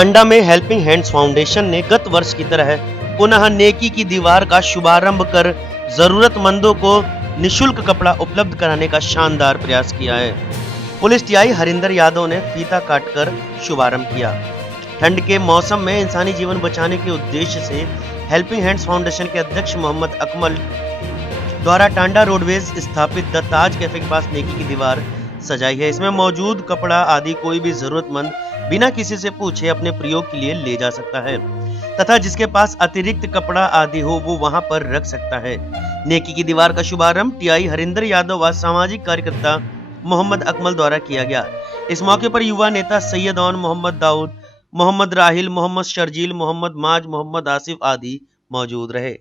टांडा में helping hands foundation ने गत वर्ष की तरह पुनः नेकी की दीवार का शुभारंभ कर जरूरतमंदों को निशुल्क कपड़ा उपलब्ध कराने का शानदार प्रयास किया है। पुलिस टीआई हरिंदर यादव ने फीता काटकर शुभारंभ किया। ठंड के मौसम में इंसानी जीवन बचाने के उद्देश्य से हेल्पिंग हैंड्स फाउंडेशन के अध्यक्ष मोहम्मद अकमल द्वारा टांडा रोडवेज स्थित द ताज कैफे के पास नेकी की दीवार सजाई है। इसमें मौजूद कपड़ा आदि कोई भी जरूरतमंद बिना किसी से पूछे अपने प्रयोग के लिए ले जा सकता है तथा जिसके पास अतिरिक्त कपड़ा आदि हो वो वहां पर रख सकता है। नेकी की दीवार का शुभारंभ टीआई हरिंदर यादव व सामाजिक कार्यकर्ता मोहम्मद अकमल द्वारा किया गया। इस मौके पर युवा नेता सैयद ओन मोहम्मद दाऊद, मोहम्मद राहिल, मोहम्मद शर्जील, मोहम्मद माज, मोहम्मद आसिफ आदि मौजूद रहे।